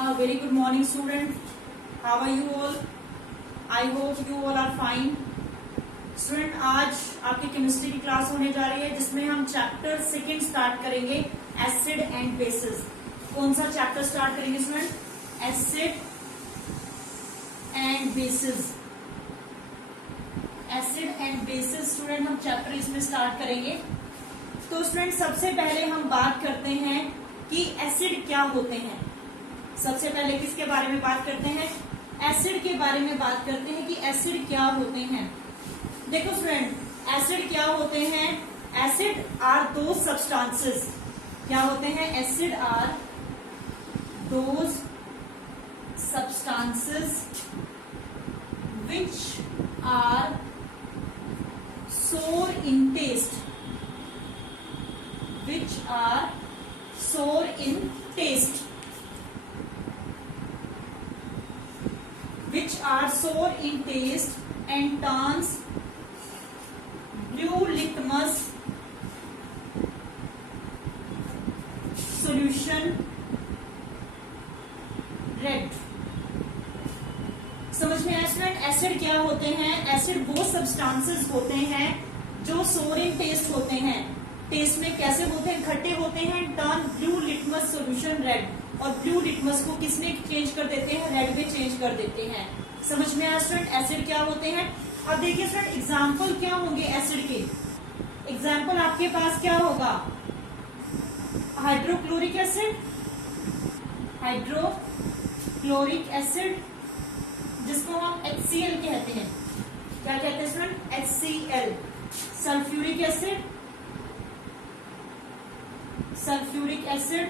A very good morning, student. How are you all? I hope you all are fine. Student, आज आपकी chemistry की class होने जा रही है जिसमें हम चैप्टर सेकेंड स्टार्ट करेंगे, एसिड एंड बेसिस। कौन सा चैप्टर स्टार्ट करेंगे student? Acid and bases. Acid and bases student हम चैप्टर इसमें स्टार्ट करेंगे। तो स्टूडेंट, सबसे पहले हम बात करते हैं कि एसिड क्या होते हैं। सबसे पहले किसके बारे में बात करते हैं? एसिड के बारे में बात करते हैं कि एसिड क्या होते हैं। देखो स्टूडेंट, एसिड क्या होते हैं? Acid are those substances. क्या होते हैं? Acid are those substances which are sour in taste, which are sour in taste, which are sour in taste and turns blue litmus solution red। समझ में आया student? Acid क्या होते हैं? Acid वो सब्सटेंसेस होते हैं जो सोर इन टेस्ट होते हैं। टेस्ट में कैसे होते हैं? खट्टे होते हैं। Turn blue litmus solution red, और ब्लू लिटमस को किसमें चेंज कर देते हैं? रेड में चेंज कर देते हैं। समझ में आया स्टूडेंट? एसिड क्या होते हैं। अब देखिए स्टूडेंट, एग्जाम्पल क्या होंगे एसिड के? एग्जाम्पल आपके पास क्या होगा? हाइड्रोक्लोरिक एसिड, हाइड्रोक्लोरिक एसिड जिसको हम HCl कहते हैं। क्या कहते हैं student? HCl। Sulphuric acid, sulphuric acid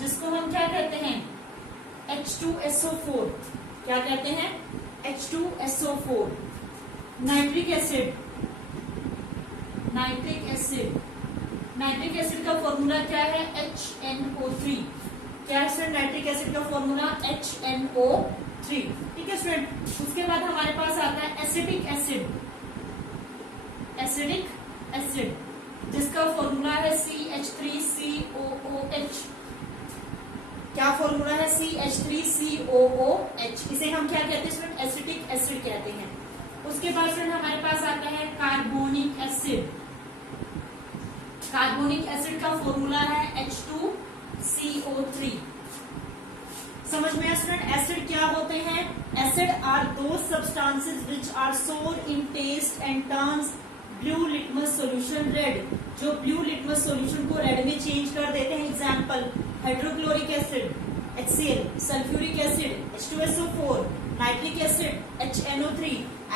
जिसको हम क्या कहते हैं? H2SO4। क्या कहते हैं? H2SO4। Nitric acid, nitric acid, nitric acid का फॉर्मूला क्या है? HNO3। क्या है स्टूडेंट? नाइट्रिक एसिड का फॉर्मूला HNO3। ठीक है स्टूडेंट। उसके बाद हमारे पास आता है एसिडिक एसिड, एसिडिक एसिड जिसका फॉर्मूला है CH3COOH। क्या फॉर्मूला है? CH3COOH। इसे हम क्या कहते हैं स्टूडेंट? एसिटिक एसिड कहते हैं। उसके बाद स्टूडेंट हमारे पास आता है कार्बोनिक एसिड। कार्बोनिक एसिड का फॉर्मूला है H2CO3। समझ में आया स्टूडेंट? एसिड क्या होते हैं? Acid are those substances which are sour in taste and turns blue litmus solution red, जो ब्लू लिटमस सॉल्यूशन को रेड में चेंज कर देते हैं। Example, hydrochloric acid HCl, sulphuric acid H2SO4, nitric acid HNO3,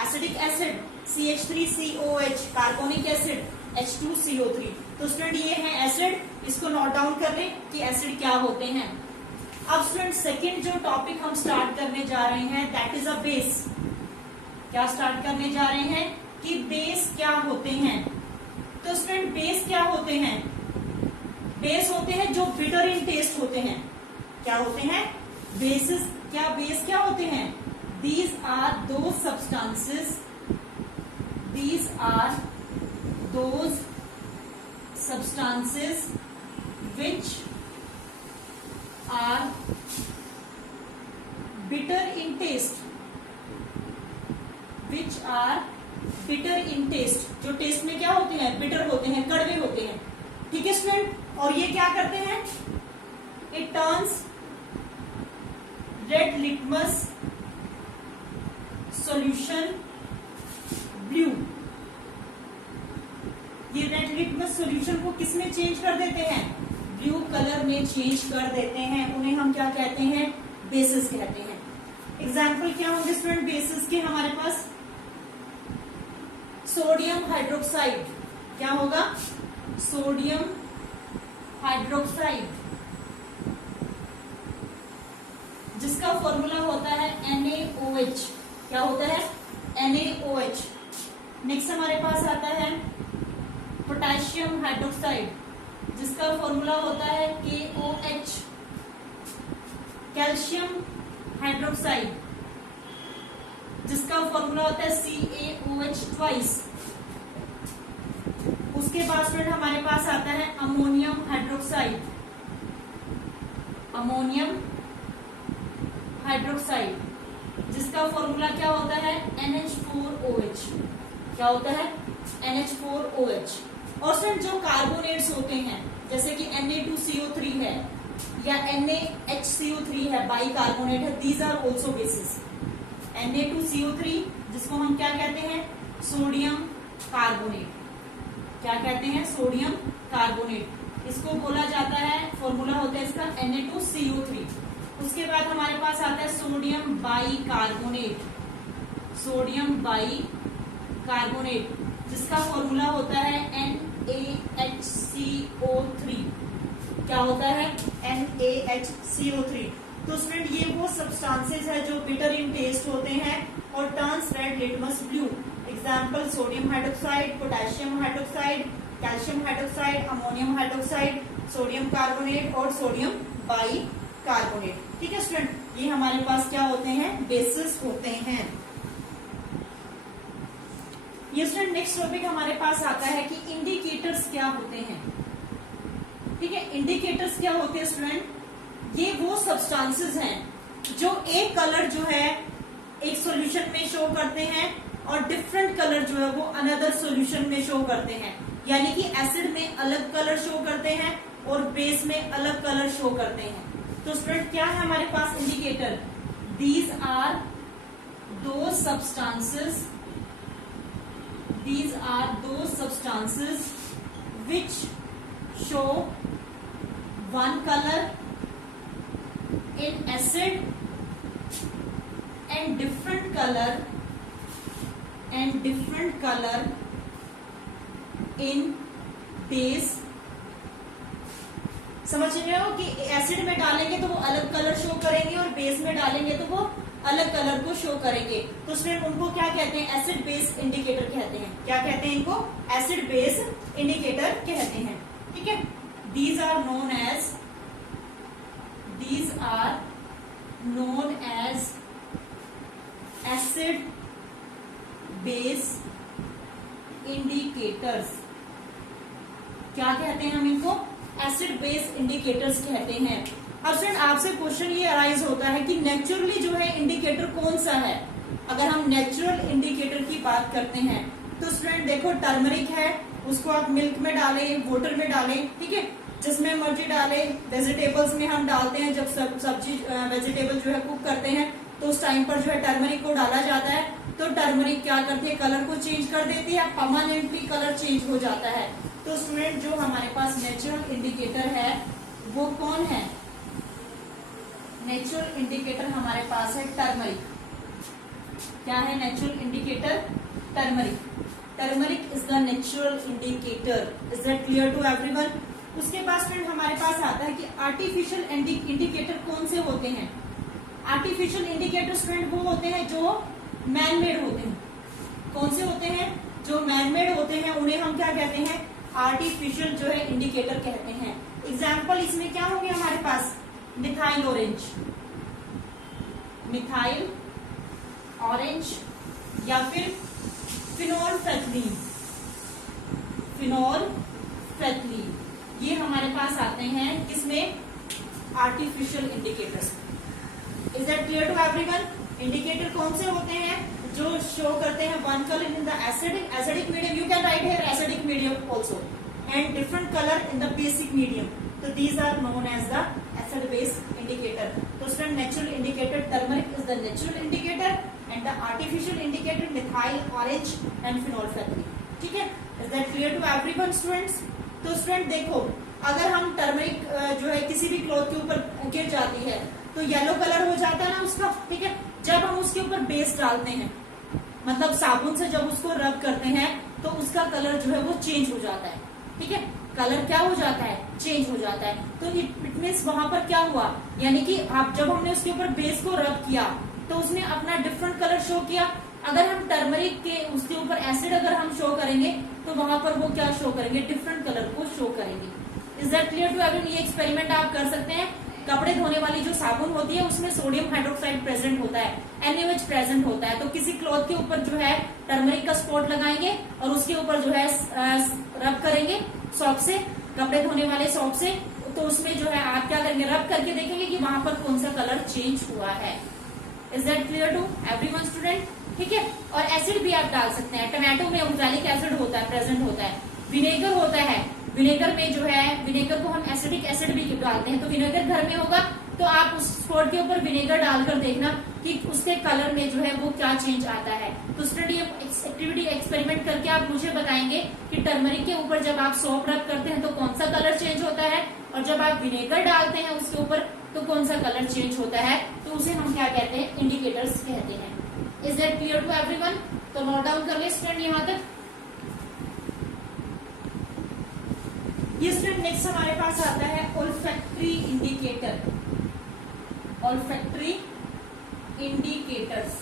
acidic acid CH3COH, carbonic acid H2CO3। तो student ये है acid, इसको नोट डाउन कर लें कि एसिड क्या होते हैं। अब स्टूडेंट, सेकेंड जो टॉपिक हम स्टार्ट करने जा रहे हैं दैट इज अ बेस। क्या स्टार्ट करने जा रहे हैं कि बेस क्या होते हैं। तो स्टूडेंट, बेस क्या होते हैं? बेस होते हैं जो बिटर इन टेस्ट होते हैं। क्या होते हैं? बेसिस। क्या बेस क्या होते हैं? These are those substances, these are those substances which are bitter in taste, which are bitter in taste, जो टेस्ट में क्या होते हैं? बिटर होते हैं, कड़वे होते हैं। ठीक है स्टूडेंट। और ये क्या करते हैं? It turns red litmus solution blue. ये रेड लिटमस सॉल्यूशन को किस में चेंज कर देते हैं? ब्लू कलर में चेंज कर देते हैं। उन्हें हम क्या कहते हैं? बेसिस कहते हैं। एग्जाम्पल क्या होंगे स्टूडेंट बेसिस के? हमारे पास सोडियम हाइड्रोक्साइड। क्या होगा? सोडियम हाइड्रोक्साइड जिसका फॉर्मूला होता है NaOH। क्या होता है? NaOH। नेक्स्ट हमारे पास आता है पोटेशियम हाइड्रोक्साइड जिसका फॉर्मूला होता है KOH। कैल्शियम हाइड्रोक्साइड जिसका फॉर्मूला होता है CaOH ट्वाइस। उसके बाद स्टूडेंट हमारे पास आता है अमोनियम हाइड्रोक्साइड, अमोनियम हाइड्रोक्साइड, जिसका फॉर्मूला क्या होता है NH4OH। क्या होता है NH4OH। और स्टूडेंट जो कार्बोनेट्स होते हैं जैसे कि Na2CO3 है या NaHCO3 है, बाई कार्बोनेट है, these are also bases. Na2CO3 जिसको हम क्या कहते हैं सोडियम कार्बोनेट। क्या कहते हैं सोडियम कार्बोनेट। इसको बोला जाता है, फॉर्मूला होता है इसका Na2CO3। उसके बाद हमारे पास आता है sodium by carbonate. Sodium by carbonate जिसका फॉर्मूला होता है NaHCO3। क्या होता है NaHCO3। तो स्टूडेंट ये वो सब्सटेंसेस है जो बिटर इन टेस्ट होते हैं और turns red litmus blue. Example sodium hydroxide, potassium hydroxide, calcium hydroxide, ammonium hydroxide, sodium carbonate और सोडियम बाई कार्बोनेट। ठीक है स्टूडेंट, ये हमारे पास क्या होते हैं बेसिस होते हैं। ये स्टूडेंट नेक्स्ट टॉपिक हमारे पास आता है कि इंडिकेटर्स क्या होते हैं। ठीक है, इंडिकेटर्स क्या होते हैं स्टूडेंट, ये वो सब्सटेंसेस हैं जो एक कलर जो है एक सॉल्यूशन में शो करते हैं और डिफरेंट कलर जो है वो अनदर सॉल्यूशन में शो करते हैं। यानी कि एसिड में अलग कलर शो करते हैं और बेस में अलग कलर शो करते हैं। तो स्टूडेंट क्या है हमारे पास इंडिकेटर, दीज आर दो substances which show one color in acid and different color in base। समझ रहे हो कि एसिड में डालेंगे तो वो अलग कलर शो करेंगे और बेस में डालेंगे तो वो अलग कलर को शो करेंगे। तो स्टूडेंट उनको क्या कहते हैं एसिड बेस इंडिकेटर कहते हैं। क्या कहते हैं इनको एसिड बेस इंडिकेटर कहते हैं। ठीक है, these are known as acid base indicators। क्या कहते हैं हम इनको एसिड बेस इंडिकेटर्स कहते हैं। अब स्टूडेंट आपसे क्वेश्चन ये अराइज होता है कि नेचुरली जो है इंडिकेटर कौन सा है। अगर हम नेचुरल इंडिकेटर की बात करते हैं तो स्टूडेंट देखो टर्मरिक है, उसको आप मिल्क में डालें, वाटर में डालें, ठीक है, जिसमें मर्जी डालें। वेजिटेबल्स में हम डालते हैं, जब सब्जी वेजिटेबल जो है कुक करते हैं तो उस टाइम पर जो है टर्मरिक को डाला जाता है। तो टर्मरिक क्या करती है कलर को चेंज कर देती है, परमानेंटली कलर चेंज हो जाता है। तो स्टूडेंट जो हमारे पास नेचुरल इंडिकेटर है वो कौन है, नेचुरल इंडिकेटर हमारे पास है टर्मरिक। क्या है natural indicator turmeric. Turmeric is the natural indicator. Is that clear to everyone. उसके बाद स्टूडेंट हमारे पास आता है कि आर्टिफिशियल इंडिकेटर कौन से होते हैं। आर्टिफिशियल इंडिकेटर स्टूडेंट वो होते हैं जो मैन मेड होते हैं। कौन से होते हैं जो मैन मेड होते हैं, उन्हें हम क्या कहते हैं आर्टिफिशियल जो है इंडिकेटर कहते हैं। एग्जाम्पल इसमें क्या होंगे हमारे पास मिथाइल ऑरेंज या फिर फिनोल्फेथलीन, ये हमारे पास आते हैं किसमें artificial indicators. Is that clear to everyone. Indicator कौन से होते हैं जो शो करते हैं one colour in the acidic medium, you can write here acidic medium also, and different colour in the basic medium. तो these are known as the acid base indicator. तो student natural indicator turmeric is the natural indicator and the artificial indicator methyl orange and phenolphthalein. ठीक है, is that clear to everyone students. तो student देखो अगर हम turmeric जो है किसी भी क्लॉथ के ऊपर गिर जाती है तो येलो कलर हो जाता है ना उसका। ठीक है, जब हम उसके ऊपर बेस डालते हैं मतलब साबुन से जब उसको रब करते हैं तो उसका कलर जो है वो चेंज हो जाता है। ठीक है, कलर क्या हो जाता है चेंज हो जाता है। तो इट मीन्स वहां पर क्या हुआ, यानी कि आप जब हमने उसके ऊपर बेस को रब किया तो उसने अपना डिफरेंट कलर शो किया। अगर हम टर्मरिक के उसके ऊपर एसिड अगर हम शो करेंगे तो वहां पर वो क्या शो करेंगे डिफरेंट कलर को शो करेंगे। Is that clear to everyone. ये एक्सपेरिमेंट आप कर सकते हैं। कपड़े धोने वाली जो साबुन होती है उसमें सोडियम हाइड्रोक्साइड प्रेजेंट होता है, NaOH प्रेजेंट होता है। तो किसी क्लॉथ के ऊपर जो है टर्मरिक का स्पॉट लगाएंगे और उसके ऊपर जो है रब करेंगे सॉप से, कपड़े धोने वाले सॉप से। तो उसमें जो है आप क्या करेंगे रब करके देखेंगे कि वहां पर कौन सा कलर चेंज हुआ है। Is that clear to everyone student? ठीक है, और एसिड भी आप डाल सकते हैं। टमाटो में ऑक्सैलिक एसिड होता है, प्रेजेंट होता है। विनेगर होता है, विनेगर में जो है विनेगर को हम एसिडिक एसिड भी डालते हैं। तो विनेगर घर में होगा तो आप उस स्पॉट के ऊपर विनेगर डालकर देखना कि उसके कलर में जो है वो क्या चेंज आता है। तो स्टूडेंट ये एक्टिविटी एक्सपेरिमेंट करके आप मुझे बताएंगे कि टर्मरिक के ऊपर जब आप सोप रब करते हैं तो कौन सा कलर चेंज होता है, और जब आप विनेगर डालते हैं उसके ऊपर तो कौन सा कलर चेंज होता है। तो उसे हम क्या कहते हैं, इंडिकेटर्स कहते हैं। Is that clear to everyone? तो नोट डाउन कर ले स्टूडेंट यहाँ तक। ये स्टूडेंट नेक्स्ट हमारे पास आता है ओल्फैक्टरी इंडिकेटर। Olfactory indicators.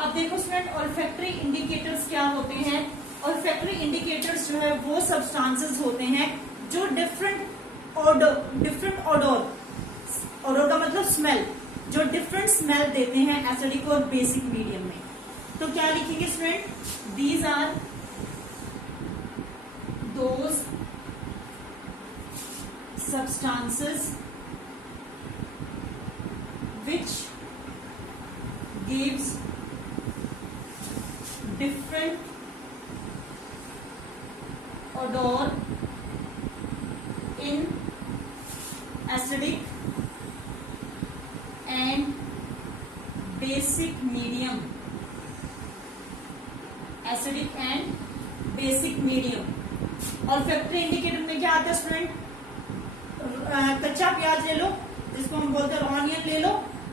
अब देखो स्टूडेंट, ओल्फैक्टरी इंडिकेटर्स क्या होते हैं? ओल्फैक्टरी इंडिकेटर्स जो है वो सब्सटेंसेस होते हैं जो डिफरेंट ऑडोर का मतलब स्मेल, जो डिफरेंट स्मेल देते हैं एसिडिक और बेसिक मीडियम में। तो क्या लिखेंगे student? These are those substances which gives different odor in acidic and basic medium. Acidic and basic medium. और फैक्टरी इंडिकेटर में क्या आता है स्टूडेंट? कच्चा प्याज ले लो, जिसको हम बोलते हैं रॉ ऑनियन ले लो,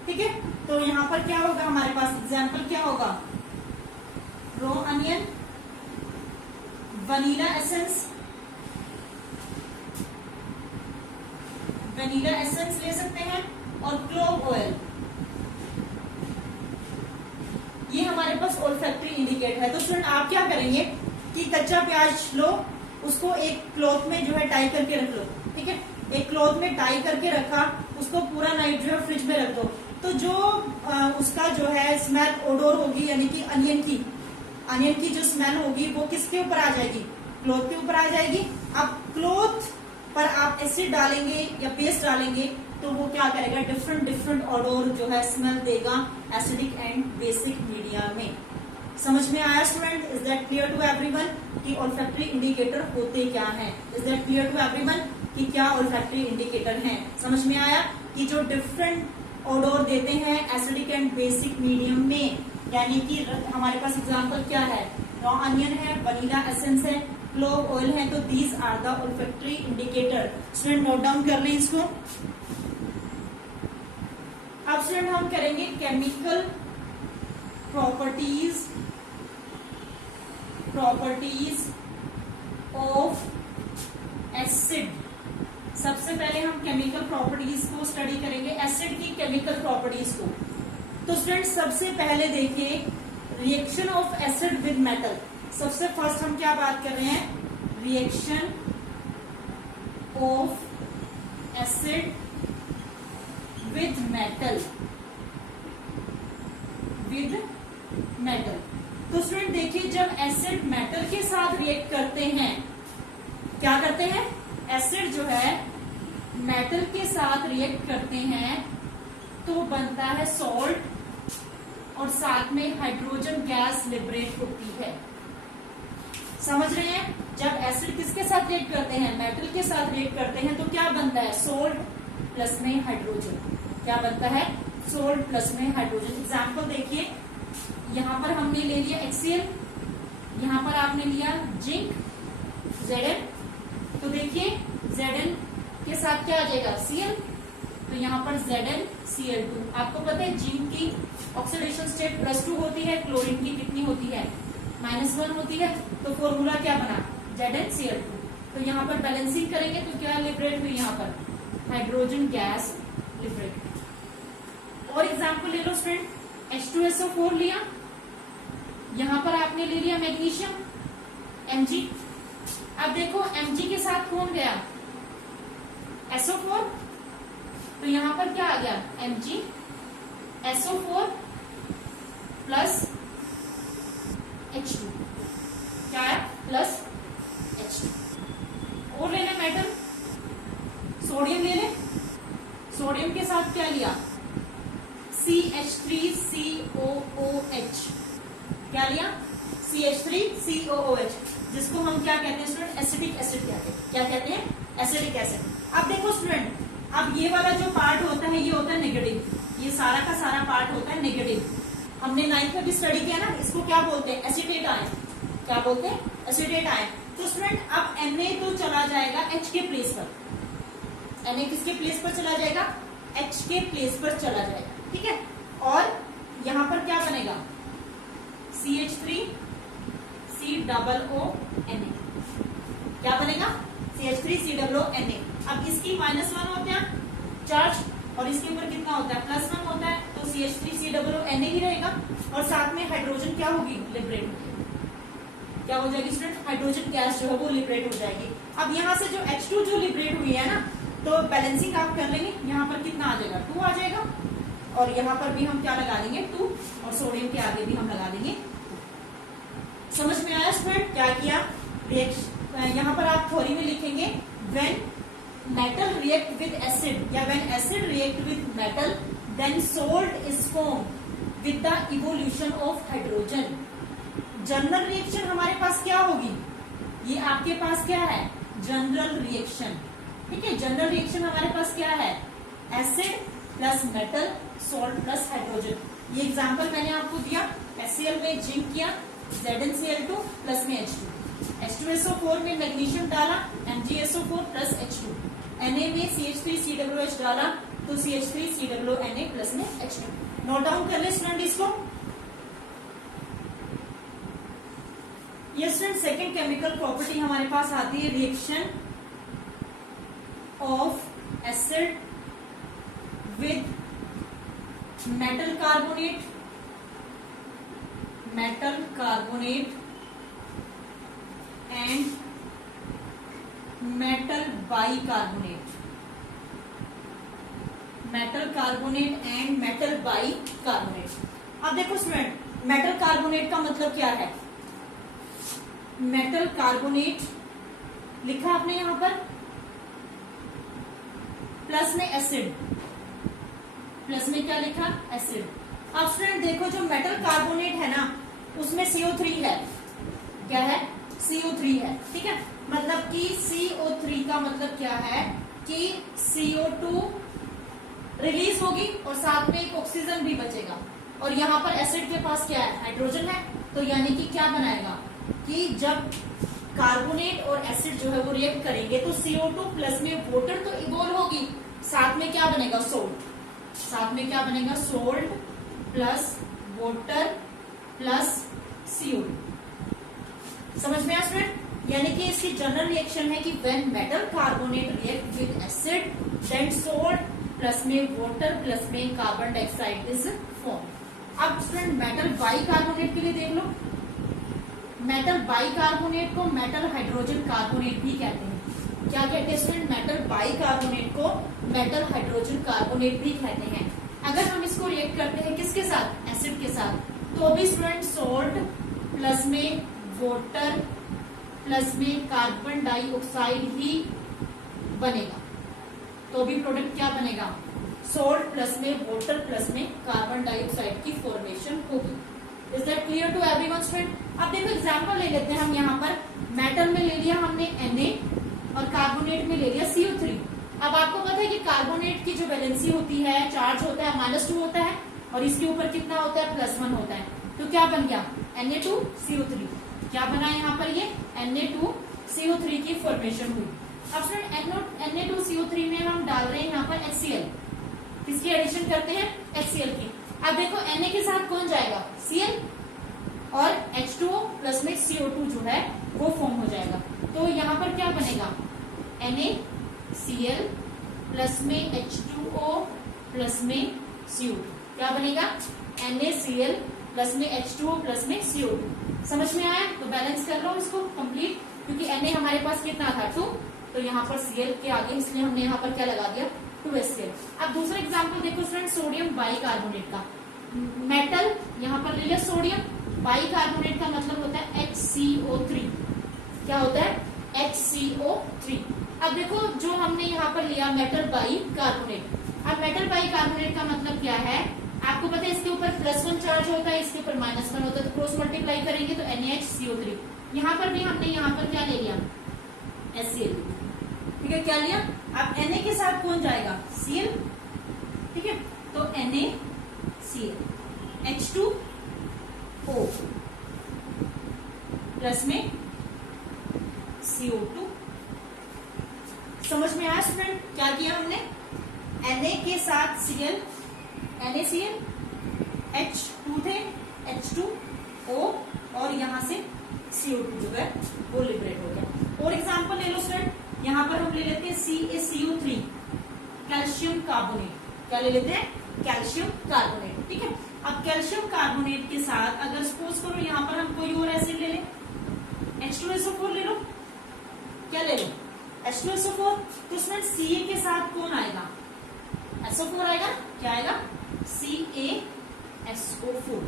ठीक है। तो यहाँ पर क्या होगा हमारे पास, एग्जाम्पल क्या होगा? रॉ ऑनियन, वनीला एसेंस, ले सकते हैं, और क्लोव ऑयल। ये हमारे पास ओल्फैक्टरी इंडिकेटर है। तो स्टूडेंट आप क्या करेंगे कि कच्चा प्याज लो, उसको एक क्लॉथ में जो है टाई करके रख लो, ठीक है। एक क्लॉथ में टाई करके रखा, उसको पूरा नाइट जो है फ्रिज में रख दो। तो जो उसका जो है स्मेल ओडोर होगी, यानी कि अनियन की जो स्मेल होगी वो किसके ऊपर आ जाएगी? क्लॉथ के ऊपर आ जाएगी। अब क्लॉथ पर आप एसिड डालेंगे या पेस्ट डालेंगे तो वो क्या करेगा? डिफरेंट ओडोर जो है स्मेल देगा एसिडिक एंड बेसिक मीडिया में। समझ में आया student? Is that clear to everyone कि ओल्फैक्टरी इंडिकेटर होते क्या हैं? Is that clear to everyone कि क्या ओल्फैक्टरी इंडिकेटर हैं? समझ में आया कि जो डिफरेंट ओडोर देते हैं एसिडिक एंड बेसिक मीडियम में, यानी कि हमारे पास एग्जांपल क्या है? रॉ अनियन है, वनीला एसेंस है, क्लोव ऑयल है। तो these are the olfactory indicator. Student note down कर लें इसको। अब स्टूडेंट हम करेंगे केमिकल प्रॉपर्टीज ऑफ एसिड। सबसे पहले हम केमिकल प्रॉपर्टीज को स्टडी करेंगे, एसिड की केमिकल प्रॉपर्टीज को। तो स्टूडेंट सबसे पहले देखिए reaction of acid with metal. सबसे फर्स्ट हम क्या बात कर रहे हैं? Reaction of acid with metal. तो स्टूडेंट देखिए, जब एसिड मेटल के साथ रिएक्ट करते हैं, क्या करते हैं? एसिड जो है मेटल के साथ रिएक्ट करते हैं तो बनता है सॉल्ट, और साथ में हाइड्रोजन गैस लिबरेट होती है। समझ रहे हैं? जब एसिड किसके साथ रिएक्ट करते हैं? मेटल के साथ रिएक्ट करते हैं तो क्या बनता है? सोल्ट प्लस में हाइड्रोजन। क्या बनता है? सोल्ट प्लस में हाइड्रोजन। एग्जाम्पल देखिए, यहां पर हमने ले लिया HCl, यहां पर आपने लिया जिंक Zn। तो देखिए Zn के साथ क्या आ जाएगा? Cl। तो यहाँ पर ZnCl2। आपको पता है जिंक की ऑक्सीडेशन स्टेट +2 होती है, क्लोरीन की कितनी होती है? -1 होती है। तो फॉर्मूला क्या बना? ZnCl2। तो यहाँ पर बैलेंसिंग करेंगे तो क्या लिबरेट हुई? यहाँ पर हाइड्रोजन गैस लिबरेट। और एग्जाम्पल ले लो स्टूडेंट, H2SO4 लिया, यहाँ पर आपने ले लिया मैग्नीशियम Mg। अब देखो Mg के साथ कौन गया? SO4। तो यहाँ पर क्या आ गया? MgSO4 plus H2। क्या है? Plus H2। और लेना मेटल, सोडियम ले ले। सोडियम के साथ क्या लिया? CH3COOH, क्या लिया? CH3COOH, जिसको हम क्या कहते हैं स्टूडेंट? एसिटिक एसिड कहते हैं। क्या कहते हैं? Acidic acid. अब देखो स्टूडेंट, अब ये वाला जो पार्ट होता है ये होता है नेगेटिव, ये सारा का सारा पार्ट होता है नेगेटिव। हमने 9th में भी स्टडी किया ना, इसको क्या बोलते हैं? Acetate ion. क्या बोलते हैं? Acetate ion. तो स्टूडेंट अब Na तो चला जाएगा H के प्लेस पर। Na किसके प्लेस पर चला जाएगा? H के प्लेस पर चला जाएगा, ठीक है। और यहां पर क्या बनेगा? CH3COONA, क्या बनेगा? CH3COONA। अब इसकी -1 होता है चार्ज और इसके ऊपर कितना होता है? +1 होता है, तो CH3COONA ही रहेगा। और साथ में हाइड्रोजन क्या होगी? लिबरेट होगी। क्या हो जाएगी स्टूडेंट? हाइड्रोजन गैस जो है वो लिबरेट हो जाएगी। अब यहाँ से जो H2 जो लिबरेट हुई है ना, तो बैलेंसिंग आप कर लेंगे, यहाँ पर कितना आ जाएगा? 2 आ जाएगा। और यहाँ पर भी हम क्या लगा देंगे? 2। और सोडियम के आगे भी हम लगा देंगे। समझ में आया स्टूडेंट? क्या किया? यहाँ पर आप थ्योरी में लिखेंगे when metal react with acid या when acid react with metal then salt is form with the evolution of hydrogen. General reaction हमारे पास क्या होगी? ये आपके पास क्या है? जनरल रिएक्शन, ठीक है। जनरल रिएक्शन हमारे पास क्या है? Acid plus metal, salt plus hydrogen. ये एग्जांपल मैंने आपको दिया। HCl में जिंक किया, ZnCl2 प्लस में H2, H2SO4 में मैग्नीशियम डाला, MgSO4 प्लस H2, Na में CH3COOH डाला, तो CH3COONA प्लस में H2। नोट डाउन कर ले स्टूडेंट इसको। ये स्टूडेंट सेकेंड केमिकल प्रॉपर्टी हमारे पास आती है reaction of acid with metal carbonate and metal bicarbonate अब देखो स्टूडेंट, मेटल कार्बोनेट का मतलब क्या है? मेटल कार्बोनेट लिखा आपने यहां पर, प्लस में एसिड, प्लस में क्या लिखा? एसिड। अब स्टूडेंट देखो, जो मेटल कार्बोनेट है ना, उसमें CO3 है। क्या है? CO3 है, ठीक है। मतलब कि CO3 का मतलब क्या है कि CO2 रिलीज होगी और साथ में एक ऑक्सीजन भी बचेगा। और यहाँ पर एसिड के पास क्या है? हाइड्रोजन है। तो यानी कि क्या बनाएगा कि जब कार्बोनेट और एसिड जो है वो रिएक्ट करेंगे तो CO2 प्लस में वाटर तो इवॉल्व होगी, साथ में क्या बनेगा? सोल्ट। साथ में क्या बनेगा? Salt plus water plus CO2। समझ में आया स्टूडेंट? यानी कि इसकी जनरल रिएक्शन है कि when metal carbonate react with acid then salt plus में वाटर प्लस में कार्बन डाइऑक्साइड इज फॉर्म। अब स्टूडेंट मेटल बाइकार्बोनेट के लिए देख लो। मेटल बाइकार्बोनेट को मेटल हाइड्रोजन कार्बोनेट भी कहते हैं। क्या कहते हैं स्टूडेंट? मेटल बाइकार्बोनेट को मेटल हाइड्रोजन कार्बोनेट भी कहते हैं। अगर हम इसको रिएक्ट करते हैं किसके साथ? एसिड के साथ, तो भी स्टूडेंट सोल्ट प्लस में वाटर प्लस में कार्बन डाइऑक्साइड ही बनेगा। तो भी प्रोडक्ट क्या बनेगा? सोल्ट प्लस में वाटर प्लस में कार्बन डाइऑक्साइड की फॉर्मेशन होगी। Is that clear to everyone student? अब देखो एग्जांपल ले लेते हैं हम। यहाँ पर मेटल में ले लिया हमने Na और कार्बोनेट में ले लिया CO3। अब आपको पता है कि कार्बोनेट की जो वैलेंसी होती है, चार्ज होता है -2 होता है और इसके ऊपर कितना होता है? +1 होता है। तो क्या बन गया? Na2CO3। क्या बना यहाँ पर? ये Na2CO3 की फॉर्मेशन हुई। अब स्टूडेंट Na2CO3 में हम डाल रहे हैं यहाँ पर HCl। किसकी एडिशन करते हैं? HCl की। अब देखो Na के साथ कौन जाएगा? Cl और H2O प्लस में CO2 जो है वो फॉर्म हो जाएगा। तो यहाँ पर क्या बनेगा? NaCl प्लस में H2O प्लस में CO2। क्या बनेगा? NaCl प्लस में H2O प्लस में CO2। समझ में आया? तो बैलेंस कर लो इसको कंप्लीट, क्योंकि Na हमारे पास कितना था? 2। तो यहाँ पर Cl के आगे इसलिए हमने यहाँ पर क्या लगा दिया? 2HCl। अब दूसरा एग्जाम्पल देखो स्टूडेंट, सोडियम बाइकार्बोनेट का। मेटल यहाँ पर ले लिया सोडियम, बाइकार्बोनेट का मतलब होता है HCO3। क्या होता है? HCO3। अब देखो जो हमने यहाँ पर लिया मेटल बाइकार्बोनेट। अब मेटल बाइकार्बोनेट का मतलब क्या है आपको पता है इसके ऊपर +1 चार्ज होता है, इसके ऊपर -1 होता है, तो क्रॉस मल्टीप्लाई करेंगे तो NaHCO3। यहाँ पर भी हमने यहाँ पर क्या ले लिया, HCl। ठीक है, क्या लिया? अब Na के साथ कौन जाएगा? Cl। ठीक है, तो NaCl H2O प्लस में CO2। समझ में आया स्टूडेंट? क्या किया हमने? Na के साथ Cl, NaCl, H2 थे, H2O और यहां से CO2 जो है वो लिबरेट हो गया। और एग्जांपल ले लो स्टूडेंट, यहां पर हम ले लेते हैं CaCO3 कैल्शियम कार्बोनेट। क्या ले लेते हैं? Calcium carbonate. ठीक है, अब कैल्शियम कार्बोनेट के साथ अगर सपोज करो यहां पर हम कोई और एसिड ले लें, H2SO4 ले लो। क्या ले लो? H2SO4। तो स्टूडेंट Ca के साथ कौन आएगा? SO4 आएगा। क्या आएगा? CaSO4।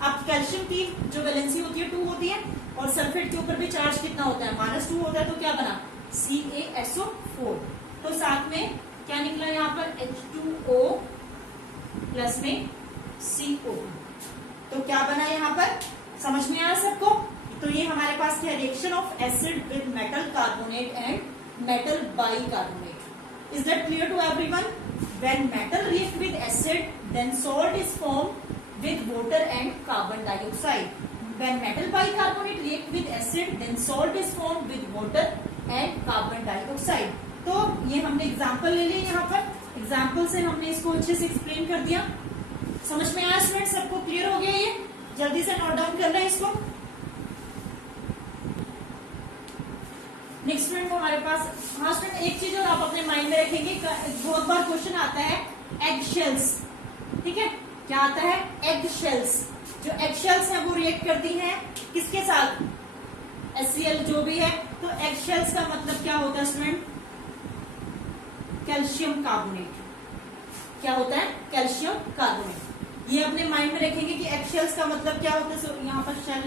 अब कैल्शियम की जो वैलेंसी होती है 2 होती है और सल्फेट के ऊपर भी चार्ज कितना होता है? -2 होता है। तो क्या बना? CaSO4। तो साथ में क्या निकला यहाँ पर? H2O प्लस में CO2। तो क्या बना यहाँ पर? समझ में आया सबको? तो ये हमारे पास क्या? Reaction of acid with metal carbonate and metal bicarbonate. Is that clear to everyone? When metal react with acid, then salt is formed with water and carbon dioxide. When metal bicarbonate react with acid, then salt is formed with water and carbon dioxide. तो ये हमने example ले लिए, यहाँ पर example से हमने इसको अच्छे से एक्सप्लेन कर दिया। समझ में आया स्टूडेंट? सबको क्लियर हो गया? ये जल्दी से नोट डाउन कर रहे हैं इसको। नेक्स्ट स्टूडेंट हमारे पास, हाँ स्टूडेंट एक चीज और आप अपने माइंड में रखेंगे, बहुत बार क्वेश्चन आता है एग शेल्स। ठीक है, क्या आता है? Egg shells. जो एग शेल्स है वो रिएक्ट करती हैं किसके साथ? HCl जो भी है। तो एग शेल्स का मतलब क्या होता है स्टूडेंट? Calcium carbonate. क्या होता है? Calcium carbonate. ये अपने माइंड में रखेंगे कि एग शेल्स का मतलब क्या होता है। यहाँ पर शेल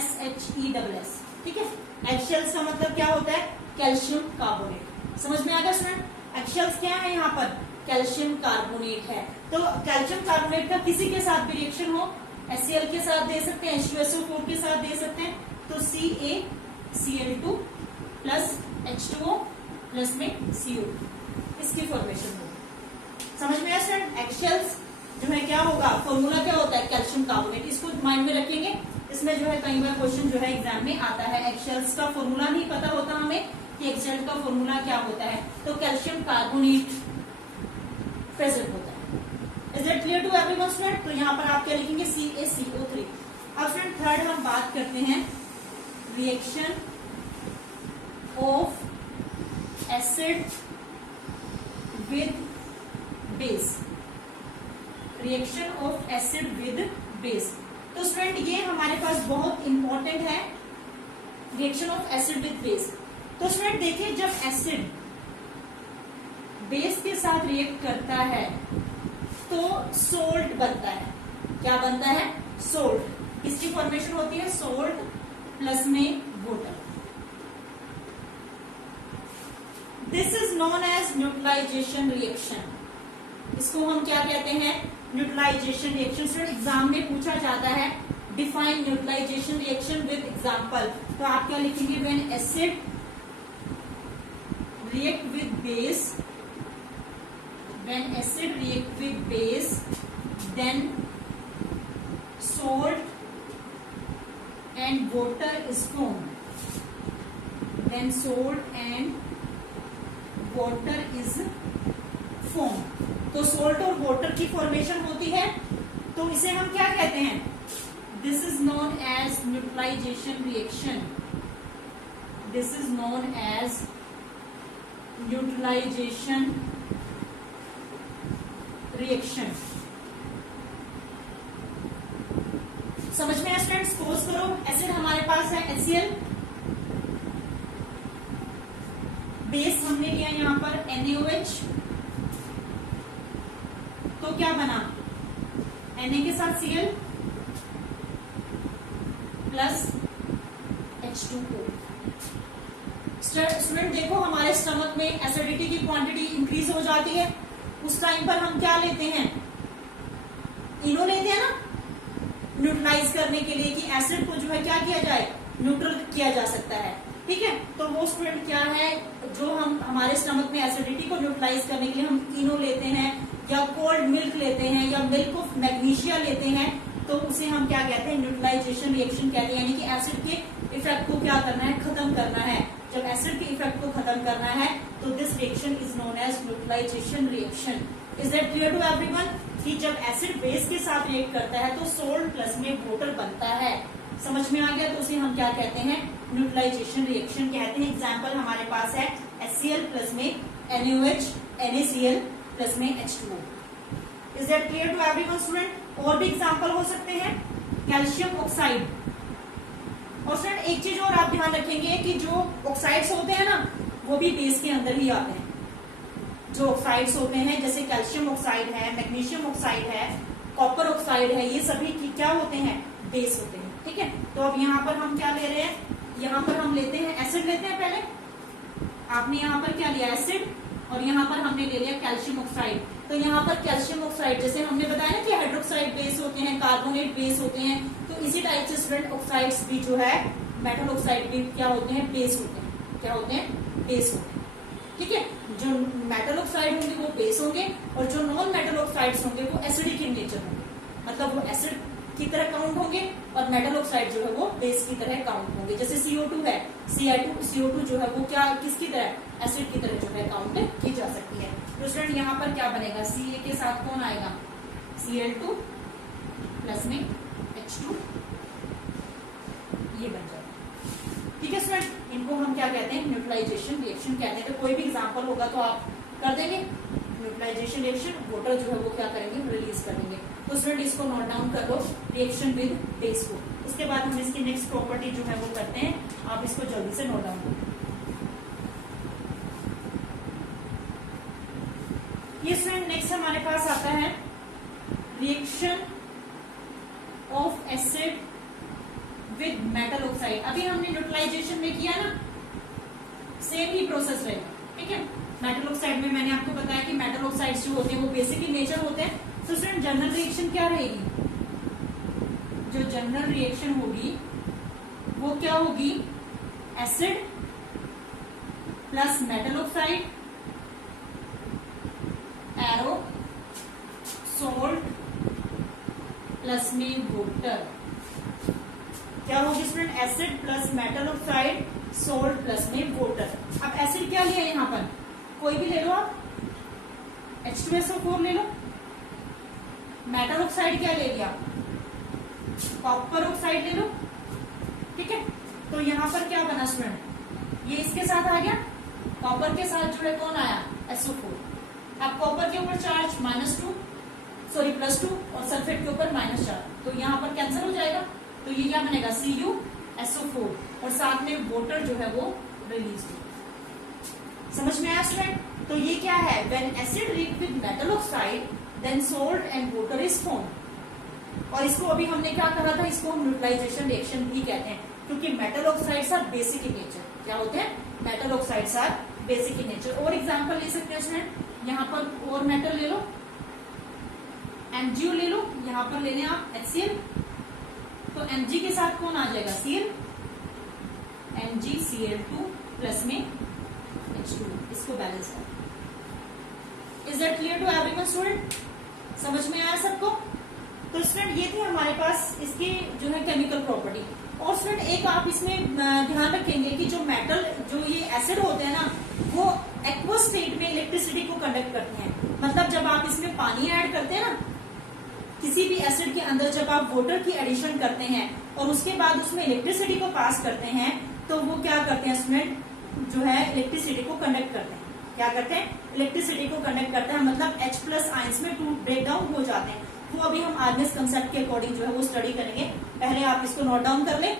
SHESS। ठीक है, एगशेल्स का मतलब क्या होता है? Calcium carbonate. समझ में आ गया स्टूडेंट? एगशेल्स क्या है? यहाँ पर कैल्शियम कार्बोनेट है। तो कैल्शियम कार्बोनेट का किसी के साथ भी रिएक्शन हो, HCl के साथ दे सकते हैं, H2SO4 के साथ दे सकते हैं। तो CaCl2 प्लस H2O प्लस में CO2, इसकी फॉर्मेशन होगी। समझ में आया स्टूडेंट? एगशेल्स जो है क्या होगा? फॉर्मूला क्या होता है? Calcium carbonate. इसको माइंड में रखेंगे। इसमें जो है कई बार क्वेश्चन जो है एग्जाम में आता है, एगशेल्स का फॉर्मूला नहीं पता होता हमें कि एगशेल का फॉर्मूला क्या होता है, तो कैल्शियम कार्बोनेट प्रेजेंट होता है। Is it clear to everyone student? तो यहाँ पर आप क्या लिखेंगे? CaCO3। अब स्टूडेंट थर्ड हम बात करते हैं reaction of acid with base. Reaction of acid with base. तो स्टूडेंट ये हमारे पास बहुत इंपॉर्टेंट है, reaction of acid with base. तो स्टूडेंट देखिए, जब एसिड बेस के साथ रिएक्ट करता है तो सोल्ट बनता है। क्या बनता है? सोल्ट। किसकी फॉर्मेशन होती है? सोल्ट प्लस में water. This is known as neutralisation reaction. इसको हम क्या कहते हैं? Neutralisation reaction. स्टूडेंट एग्जाम में पूछा जाता है define neutralisation reaction with example. तो आप क्या लिखेंगे? When acid react with base, when acid react with base then salt and water is formed. Then salt and water is formed. तो salt और water की फॉर्मेशन होती है, तो इसे हम क्या कहते हैं? This is known as neutralization reaction. This is known as neutralization reaction. समझ में स्टूडेंट? सपोज करो एसिड हमारे पास है HCl, बेस हमने लिया यहाँ पर NaOH, तो क्या बना? Na के साथ Cl प्लस H2O। स्टूडेंट देखो हमारे स्टमक में एसिडिटी की क्वांटिटी इंक्रीज हो जाती है, उस टाइम पर हम क्या लेते हैं? इनो लेते हैं ना न्यूट्रलाइज करने के लिए कि एसिड को जो है क्या किया जाए, न्यूट्रल किया जा सकता है। ठीक है, तो वो स्टूडेंट क्या है, जो हम हमारे स्टमक में एसिडिटी को न्यूट्रलाइज करने के लिए हम इनो लेते हैं या कोल्ड मिल्क लेते हैं या मिल्क ऑफ मैग्नीशिया लेते हैं, तो उसे हम क्या कहते हैं, न्यूट्रलाइजेशन रिएक्शन कहते हैं। यानी कि एसिड के इफेक्ट को क्या करना है, खत्म करना है। जब एसिड के इफेक्ट को खत्म करना है तो this reaction is known as neutralisation reaction. Is that clear to everyone कि जब एसिड बेस के साथ रिएक्ट करता है तो सोल्ट प्लस में वाटर बनता है। समझ में आ गया, तो उसे हम क्या कहते हैं, न्यूट्रलाइजेशन रिएक्शन कहते हैं। एग्जाम्पल हमारे पास है HCl प्लस में NaOH, NaCl प्लस में H2O। Is that clear to everyone student? और भी एग्जाम्पल हो सकते हैं, कैल्शियम ऑक्साइड। और स्टूडेंट एक चीज और आप ध्यान रखेंगे कि जो ऑक्साइड्स होते हैं ना वो भी बेस के अंदर ही आते हैं। जो ऑक्साइड्स होते हैं जैसे कैल्शियम ऑक्साइड है, मैग्नीशियम ऑक्साइड है, कॉपर ऑक्साइड है, ये सभी क्या होते हैं, बेस होते हैं। ठीक है, तो अब यहाँ पर हम क्या ले रहे हैं, यहाँ पर हम लेते हैं एसिड लेते हैं। पहले आपने यहाँ पर क्या लिया, एसिड, और यहाँ पर हमने ले लिया कैल्शियम ऑक्साइड। तो यहाँ पर कैल्शियम ऑक्साइड जैसे हमने बताया ना कि हाइड्रोक्साइड बेस होते हैं, कार्बोनेट बेस होते हैं, तो इसी टाइप से स्टूडेंट ऑक्साइड्स भी जो है, मेटल ऑक्साइड भी क्या होते हैं, बेस होते हैं। क्या होते हैं, बेस होते हैं। ठीक है, जो मेटल ऑक्साइड होंगे वो बेस होंगे और जो नॉन मेटल ऑक्साइड्स होंगे वो एसिडिक इन नेचर होंगे, मतलब वो एसिड की तरह काउंट होंगे और मेटल ऑक्साइड जो है वो बेस की तरह काउंट होंगे। जैसे CO2 है, CO2 जो है वो क्या, किसकी तरह, एसिड की तरह जो है काउंट की जा सकती है। तो स्टूडेंट यहाँ पर क्या बनेगा, Ca के साथ कौन आएगा, Cl2 प्लस में H2, ये बन जाएगा। ठीक है स्टूडेंट, इनको हम क्या कहते हैं, न्यूट्रलाइजेशन रिएक्शन कहते हैं। तो कोई भी एग्जांपल होगा तो आप कर देंगे। न्यूट्रलाइजेशन रिएक्शन, वाटर जो है वो क्या करेंगे, रिलीज करेंगे। तो स्टूडेंट इसको नोट डाउन कर लो, रिएक्शन विद बेस को। उसके बाद हम इसकी नेक्स्ट प्रॉपर्टी जो है वो करते हैं, आप इसको जल्दी से नोट डाउन करो। ये स्टूडेंट नेक्स्ट हमारे पास आता है reaction of acid with metal oxide. अभी हमने न्यूट्रलाइजेशन में किया ना, सेम ही प्रोसेस रहेगा। ठीक है, मेटल ऑक्साइड में मैंने आपको बताया कि मेटल ऑक्साइड्स जो होते हैं वो बेसिक इन नेचर होते हैं। तो स्टूडेंट जनरल रिएक्शन क्या रहेगी, जो जनरल रिएक्शन होगी वो क्या होगी, acid plus metal oxide, arrow, salt plus में वाटर। क्या होगी student, acid plus metal oxide, salt plus में वाटर। अब एसिड क्या लिया यहाँ पर, कोई भी ले लो आप, H2SO4 ले लो। मेटल ऑक्साइड क्या ले लिया, कॉपर ऑक्साइड ले लो। ठीक है, तो यहाँ पर क्या बना स्टूडेंट, ये इसके साथ आ गया, कॉपर के साथ जो है कौन आया, SO4। अब कॉपर के ऊपर चार्ज +2 और सल्फेट के ऊपर -4, तो यहाँ पर कैंसिल हो जाएगा। तो ये क्या बनेगा, CuSO4 और साथ में वाटर जो है वो रिलीज हो। समझ में आया स्टूडेंट? तो ये क्या है, when acid react with metal oxide then salt and water is form. और इसको अभी हमने क्या कहा था, इसको हम न्यूट्रलाइजेशन रिएक्शन भी कहते हैं, क्योंकि metal oxides are basic in nature. क्या होते हैं, metal oxides are basic in nature. और एग्जाम्पल ले सकते हैं स्टूडेंट, यहाँ पर और मेटल ले लो, MgO ले लो, यहाँ पर ले लें आप HCl, तो Mg के साथ कौन आ जाएगा, Cl, MgCl2 प्लस में H2, इसको बैलेंस कर। Is that clear to everyone student? समझ में आया सबको? तो स्टूडेंट ये थी हमारे पास इसकी जो है केमिकल प्रॉपर्टी। और स्टूडेंट एक आप इसमें ध्यान रखेंगे कि जो मेटल, जो ये एसिड होते हैं ना, वो एक्वस स्टेट में इलेक्ट्रिसिटी को कंडक्ट करते हैं। मतलब जब आप इसमें पानी ऐड करते हैं ना, किसी भी एसिड के अंदर जब आप वाटर की एडिशन करते हैं और उसके बाद उसमें इलेक्ट्रिसिटी को पास करते हैं, तो वो क्या करते हैं स्टूडेंट, जो है इलेक्ट्रिसिटी को कंडक्ट करते हैं। क्या करते हैं, इलेक्ट्रिसिटी को कंडक्ट करते हैं, मतलब H+ आयंस में 2 ब्रेक डाउन हो जाते हैं। वो अभी हम आर्गनेस कंसेप्ट के अकॉर्डिंग जो है वो स्टडी करेंगे। पहले आप इसको नोट डाउन कर लें,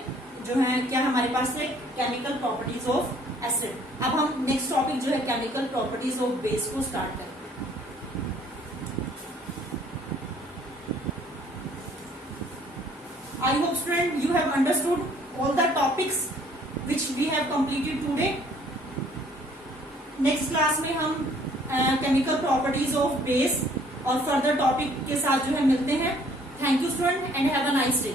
जो है क्या हमारे पास है, केमिकल प्रॉपर्टीज ऑफ एसिड। अब हम नेक्स्ट टॉपिक जो है केमिकल प्रॉपर्टीज ऑफ बेस को स्टार्ट करेंगे। I hope student you have understood all the topics which we have completed today. Next class में हम केमिकल प्रॉपर्टीज ऑफ बेस और further topic के साथ जो है मिलते हैं। Thank you student and have a nice day.